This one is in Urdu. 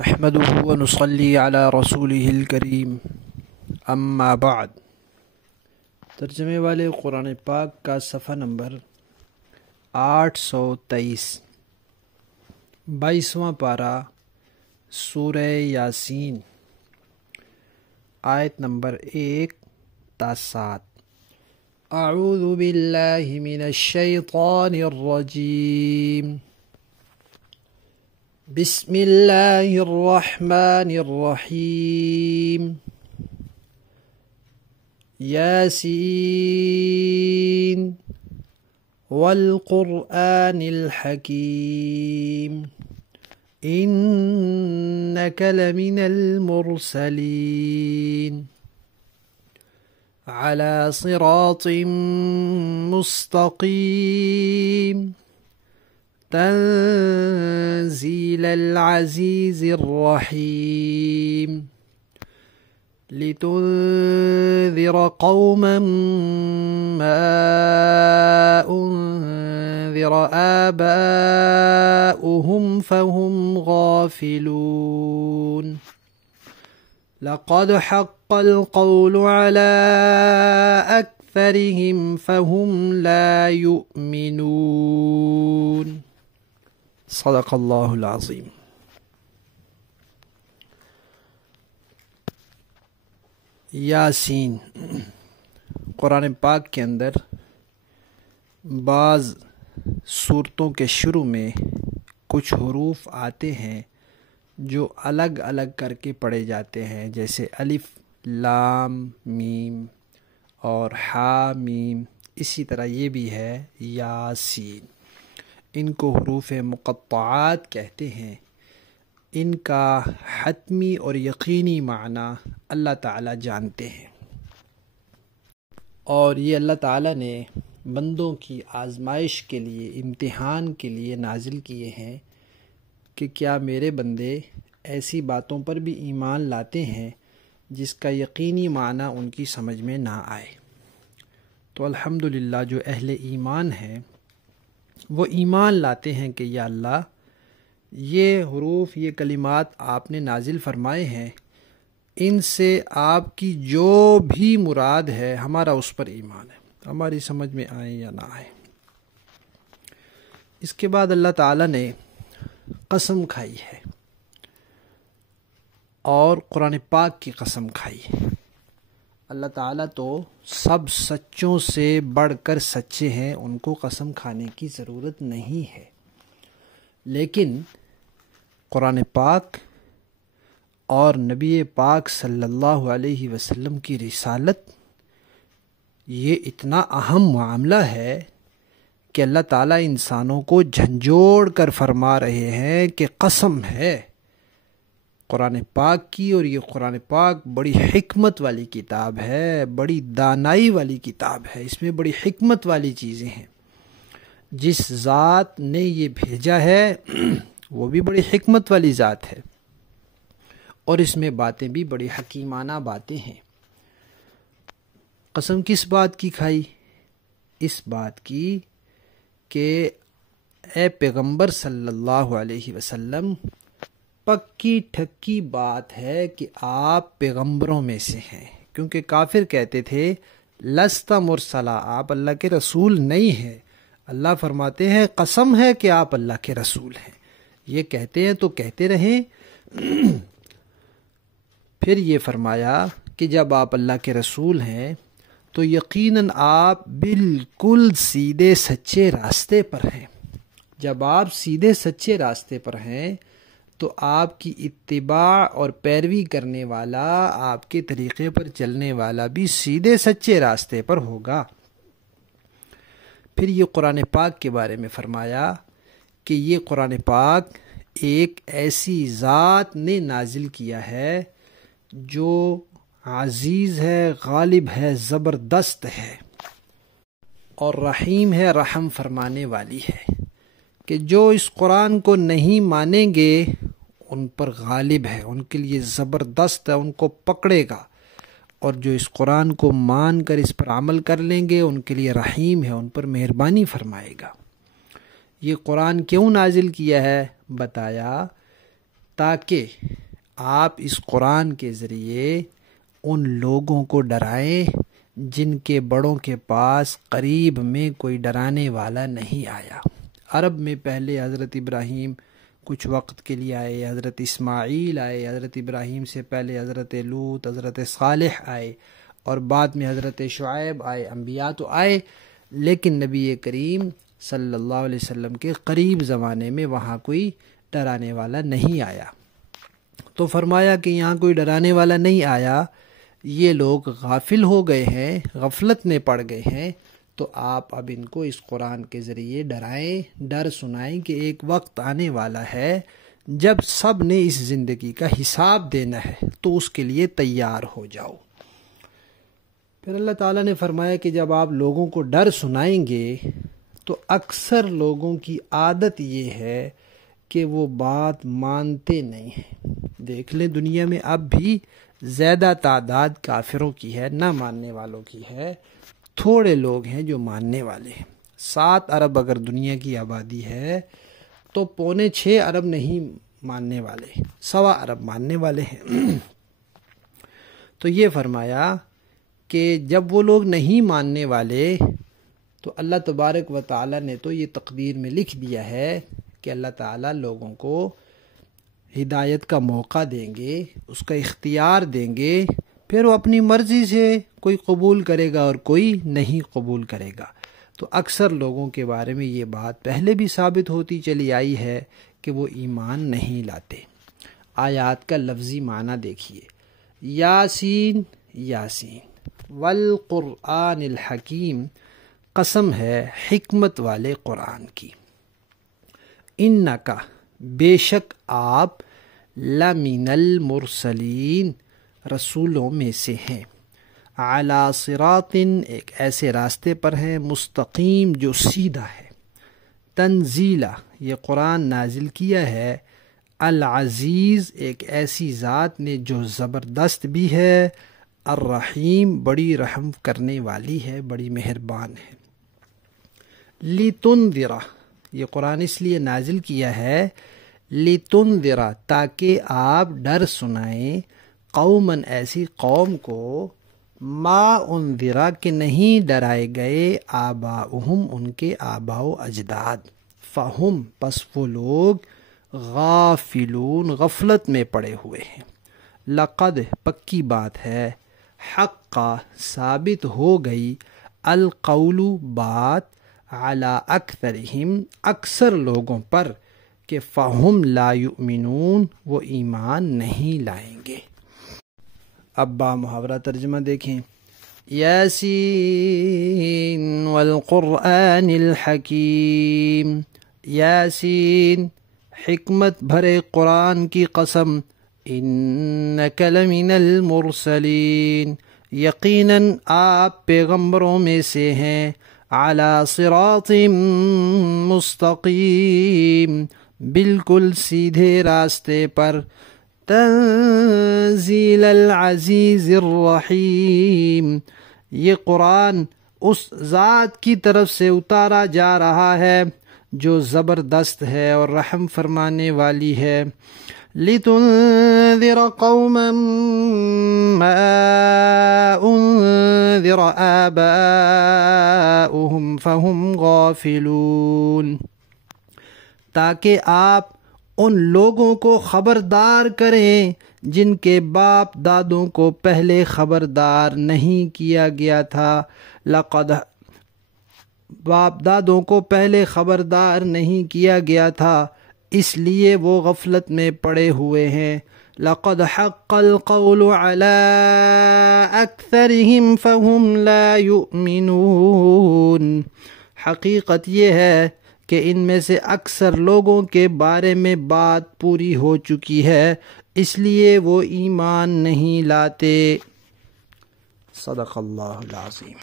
نحمده ونصلي على رسوله الکریم اما بعد۔ ترجمے والے قرآن پاک کا صفحہ نمبر 823، 22واں پارہ سورہ یاسین، آیت نمبر 1 تا 7۔ اعوذ باللہ من الشیطان الرجیم، بسم اللہ الرحمن الرحیم۔ یاسین والقرآن الحکیم انک لمن المرسلین علی صراط مستقیم تنزیل العزیز الرحیم لتنذر قوما ما انذر آباؤهم فهم غافلون لقد حق القول على أكثرهم فهم لا يؤمنون۔ صدق اللہ العظیم۔ یاسین، قرآن پاک کے اندر بعض صورتوں کے شروع میں کچھ حروف آتے ہیں جو الگ الگ کر کے پڑھے جاتے ہیں، جیسے الف، لام، میم اور حا میم۔ اسی طرح یہ بھی ہے یاسین۔ ان کو حروف مقطعات کہتے ہیں۔ ان کا حتمی اور یقینی معنی اللہ تعالیٰ جانتے ہیں، اور یہ اللہ تعالیٰ نے بندوں کی آزمائش کے لیے، امتحان کے لیے نازل کیے ہیں کہ کیا میرے بندے ایسی باتوں پر بھی ایمان لاتے ہیں جس کا یقینی معنی ان کی سمجھ میں نہ آئے۔ تو الحمدللہ جو اہل ایمان ہیں وہ ایمان لاتے ہیں کہ یا اللہ، یہ حروف، یہ کلمات آپ نے نازل فرمائے ہیں، ان سے آپ کی جو بھی مراد ہے ہمارا اس پر ایمان ہے، ہماری سمجھ میں آئے یا نہ آئے۔ اس کے بعد اللہ تعالیٰ نے قسم کھائی ہے، اور قرآن پاک کی قسم کھائی ہے۔ اللہ تعالیٰ تو سب سچوں سے بڑھ کر سچے ہیں، ان کو قسم کھانے کی ضرورت نہیں ہے، لیکن قرآن پاک اور نبی پاک صلی اللہ علیہ وسلم کی رسالت، یہ اتنا اہم معاملہ ہے کہ اللہ تعالیٰ انسانوں کو جھنجھوڑ کر فرما رہے ہیں کہ قسم ہے قرآن پاک کی، اور یہ قرآن پاک بڑی حکمت والی کتاب ہے، بڑی دانائی والی کتاب ہے، اس میں بڑی حکمت والی چیزیں ہیں۔ جس ذات نے یہ بھیجا ہے وہ بھی بڑی حکمت والی ذات ہے، اور اس میں باتیں بھی بڑی حکیمانہ باتیں ہیں۔ قسم کس بات کی کھائی؟ اس بات کی کہ اے پیغمبر صلی اللہ علیہ وسلم، پکی ٹھکی بات ہے کہ آپ پیغمبروں میں سے ہیں، کیونکہ کافر کہتے تھے لست مرسلا، آپ اللہ کے رسول نہیں ہیں۔ اللہ فرماتے ہیں قسم ہے کہ آپ اللہ کے رسول ہیں۔ یہ کہتے ہیں تو کہتے رہیں۔ پھر یہ فرمایا کہ جب آپ اللہ کے رسول ہیں تو یقیناً آپ بالکل سیدھے سچے راستے پر ہیں۔ جب آپ سیدھے سچے راستے پر ہیں تو آپ کی اتباع اور پیروی کرنے والا، آپ کے طریقے پر چلنے والا بھی سیدھے سچے راستے پر ہوگا۔ پھر یہ قرآن پاک کے بارے میں فرمایا کہ یہ قرآن پاک ایک ایسی ذات نے نازل کیا ہے جو عزیز ہے، غالب ہے، زبردست ہے، اور رحیم ہے، رحم فرمانے والی ہے، کہ جو اس قرآن کو نہیں مانیں گے ان پر غالب ہے، ان کے لیے زبردست ہے، ان کو پکڑے گا، اور جو اس قرآن کو مان کر اس پر عمل کر لیں گے ان کے لیے رحیم ہے، ان پر مہربانی فرمائے گا۔ یہ قرآن کیوں نازل کیا ہے؟ بتایا تاکہ آپ اس قرآن کے ذریعے ان لوگوں کو ڈرائیں جن کے بڑوں کے پاس قریب میں کوئی ڈرانے والا نہیں آیا۔ عرب میں پہلے حضرت ابراہیم کچھ وقت کے لیے آئے، حضرت اسماعیل آئے، حضرت ابراہیم سے پہلے حضرت لوط، حضرت صالح آئے، اور بعد میں حضرت شعیب آئے۔ انبیاء تو آئے، لیکن نبی کریم صلی اللہ علیہ وسلم کے قریب زمانے میں وہاں کوئی ڈرانے والا نہیں آیا۔ تو فرمایا کہ یہاں کوئی ڈرانے والا نہیں آیا، یہ لوگ غافل ہو گئے ہیں، غفلت میں پڑ گئے ہیں، تو آپ اب ان کو اس قرآن کے ذریعے ڈرائیں، ڈر سنائیں کہ ایک وقت آنے والا ہے جب سب نے اس زندگی کا حساب دینا ہے، تو اس کے لیے تیار ہو جاؤ۔ پھر اللہ تعالیٰ نے فرمایا کہ جب آپ لوگوں کو ڈر سنائیں گے تو اکثر لوگوں کی عادت یہ ہے کہ وہ بات مانتے نہیں ہیں۔ دیکھ لیں دنیا میں اب بھی زیادہ تعداد کافروں کی ہے، نہ ماننے والوں کی ہے، تھوڑے لوگ ہیں جو ماننے والے ہیں۔ 7 ارب اگر دنیا کی آبادی ہے تو 6.25 ارب نہیں ماننے والے، 1.25 ارب ماننے والے ہیں۔ تو یہ فرمایا کہ جب وہ لوگ نہیں ماننے والے تو اللہ تبارک و تعالیٰ نے تو یہ تقدیر میں لکھ دیا ہے کہ اللہ تعالیٰ لوگوں کو ہدایت کا موقع دیں گے، اس کا اختیار دیں گے، پھر وہ اپنی مرضی سے کوئی قبول کرے گا اور کوئی نہیں قبول کرے گا۔ تو اکثر لوگوں کے بارے میں یہ بات پہلے بھی ثابت ہوتی چلی آئی ہے کہ وہ ایمان نہیں لاتے۔ آیات کا لفظی معنی دیکھیے، یاسین یاسین والقرآن الحکیم، قسم ہے حکمت والے قرآن کی، انکا بے شک آپ لمن المرسلین رسولوں میں سے ہیں، علی صراط ایک ایسے راستے پر ہیں، مستقیم جو سیدھا ہے، تنزیلا یہ قرآن نازل کیا ہے، العزیز ایک ایسی ذات نے جو زبردست بھی ہے، الرحیم بڑی رحم کرنے والی ہے، بڑی مہربان ہے۔ لِتُنذِرَ یہ قرآن اس لیے نازل کیا ہے، لِتُنذِرَ تاکہ آپ ڈر سنائیں، قوماً ایسی قوم کو، ما انذرا کہ نہیں ڈرائے گئے، آباؤہم ان کے آباء و اجداد، فہم پس وہ لوگ، غافلون غفلت میں پڑے ہوئے ہیں۔ لقد پکی بات ہے، حقا ثابت ہو گئی، القول بات، علی اکثرہم اکثر لوگوں پر، کہ فہم لا یؤمنون وہ ایمان نہیں لائیں گے۔ اب با محاورہ ترجمہ دیکھیں، یاسین والقرآن الحکیم، یاسین حکمت بھرے قرآن کی قسم، انک لمن المرسلین یقیناً آپ پیغمبروں میں سے ہیں، علی صراط مستقیم بالکل سیدھے راستے پر، تنزیل العزیز الرحیم یہ قرآن اس ذات کی طرف سے اتارا جا رہا ہے جو زبردست ہے اور رحم فرمانے والی ہے۔ لِتُنذِرَ قَوْمًا مَا أُنذِرَ آبَاؤُهُمْ فَهُمْ غَافِلُونَ تاکہ آپ ان لوگوں کو خبردار کریں جن کے باپ دادوں کو پہلے خبردار نہیں کیا گیا تھا، لقد باپ دادوں کو پہلے خبردار نہیں کیا گیا تھا، اس لیے وہ غفلت میں پڑے ہوئے ہیں۔ لقد حق القول على اکثرهم فهم لا يؤمنون حقیقت یہ ہے کہ ان میں سے اکثر لوگوں کے بارے میں بات پوری ہو چکی ہے، اس لیے وہ ایمان نہیں لاتے۔ صدق اللہ العظیم۔